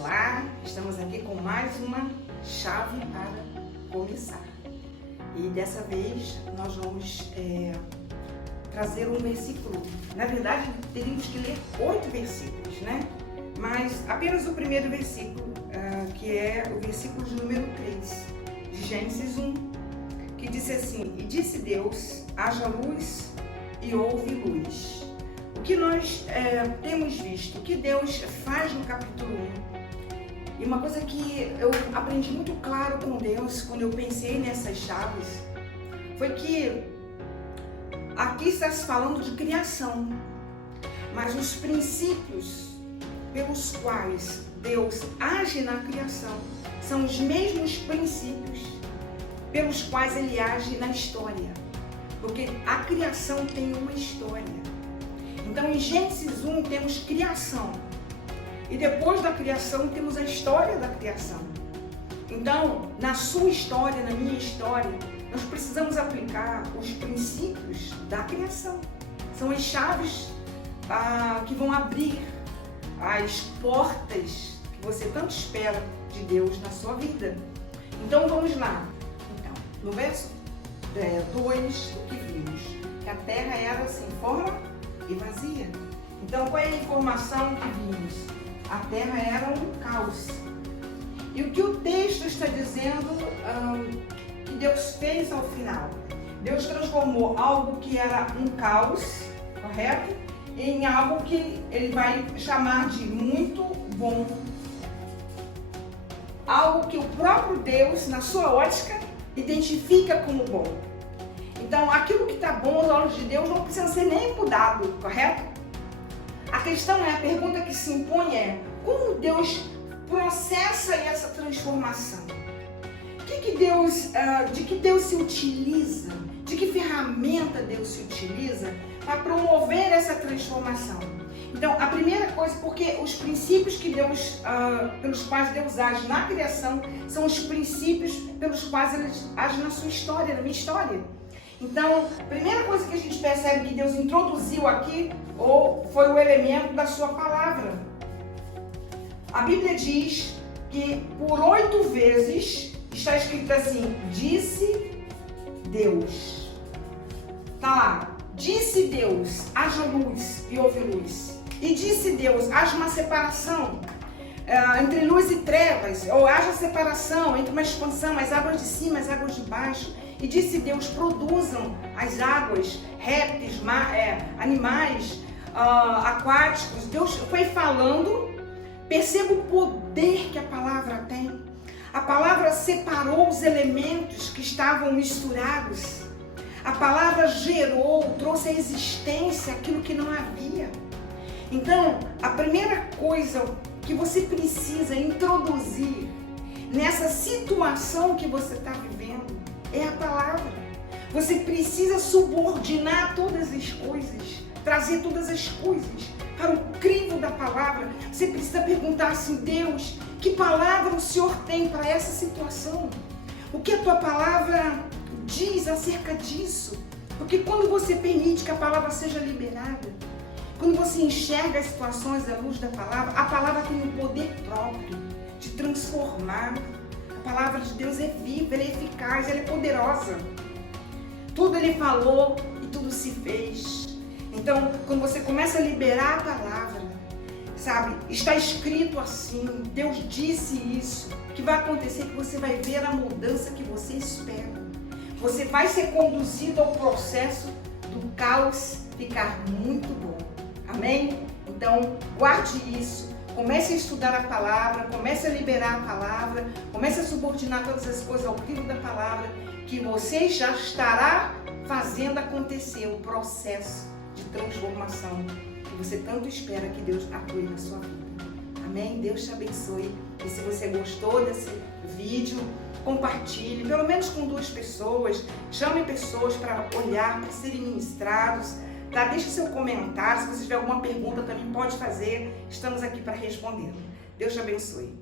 Olá, estamos aqui com mais uma chave para começar. E dessa vez nós vamos trazer um versículo. Na verdade, teríamos que ler 8 versículos, né? Mas apenas o primeiro versículo, que é o versículo de número 3, de Gênesis 1, que disse assim: E disse Deus, haja luz, e houve luz. O que nós temos visto, o que Deus faz no capítulo 1, e uma coisa que eu aprendi muito claro com Deus quando eu pensei nessas chaves, foi que aqui está se falando de criação, mas os princípios pelos quais Deus age na criação são os mesmos princípios pelos quais Ele age na história, porque a criação tem uma história. Então em Gênesis 1 temos criação, e depois da criação temos a história da criação. Então, na sua história, na minha história, nós precisamos aplicar os princípios da criação. São as chaves que vão abrir as portas que você tanto espera de Deus na sua vida. Então vamos lá. Então, no verso 2, o que vimos? Que a terra era sem forma e vazia. Então qual é a informação que vimos? A terra era um caos. E o que o texto está dizendo que Deus fez ao final? Deus transformou algo que era um caos, correto? Em algo que Ele vai chamar de muito bom. Algo que o próprio Deus, na sua ótica, identifica como bom. Então, aquilo que está bom aos olhos de Deus não precisa ser nem mudado, correto? A questão a pergunta que se impõe é: como Deus processa essa transformação? De que Deus se utiliza? De que ferramenta Deus se utiliza para promover essa transformação? Então, a primeira coisa, porque os princípios que pelos quais Deus age na criação são os princípios pelos quais Ele age na sua história, na minha história. Então, a primeira coisa que a gente percebe que Deus introduziu aqui foi o elemento da sua palavra. A Bíblia diz que por 8 vezes está escrito assim: disse Deus. Tá lá, disse Deus, haja luz e houve luz. E disse Deus, haja uma separação entre luz e trevas, ou haja separação entre uma expansão, as águas de cima, as águas de baixo. E disse Deus, produzam as águas, répteis, animais aquáticos. Deus foi falando. Perceba o poder que a palavra tem. A palavra separou os elementos que estavam misturados. A palavra gerou, trouxe à existência aquilo que não havia. Então, a primeira coisa que você precisa introduzir nessa situação que você está vivendo é a palavra. Você precisa subordinar todas as coisas, trazer todas as coisas para o crivo da palavra. Você precisa perguntar assim: Deus, que palavra o Senhor tem para essa situação? O que a tua palavra diz acerca disso? Porque quando você permite que a palavra seja liberada, quando você enxerga as situações à luz da palavra, a palavra tem um poder próprio de transformar. A palavra de Deus é viva, ela é eficaz, ela é poderosa. Tudo Ele falou e tudo se fez. Então, quando você começa a liberar a palavra, sabe, está escrito assim, Deus disse isso, que vai acontecer, que você vai ver a mudança que você espera. Você vai ser conduzido ao processo do caos ficar muito bom. Amém? Então, guarde isso. Comece a estudar a palavra, comece a liberar a palavra, comece a subordinar todas as coisas ao crivo da palavra, que você já estará fazendo acontecer o processo de transformação que você tanto espera que Deus atue na sua vida. Amém? Deus te abençoe. E se você gostou desse vídeo, compartilhe, pelo menos com 2 pessoas, chame pessoas para olhar, para serem ministrados. Tá? Deixe seu comentário, se você tiver alguma pergunta também pode fazer, estamos aqui para responder. Deus te abençoe.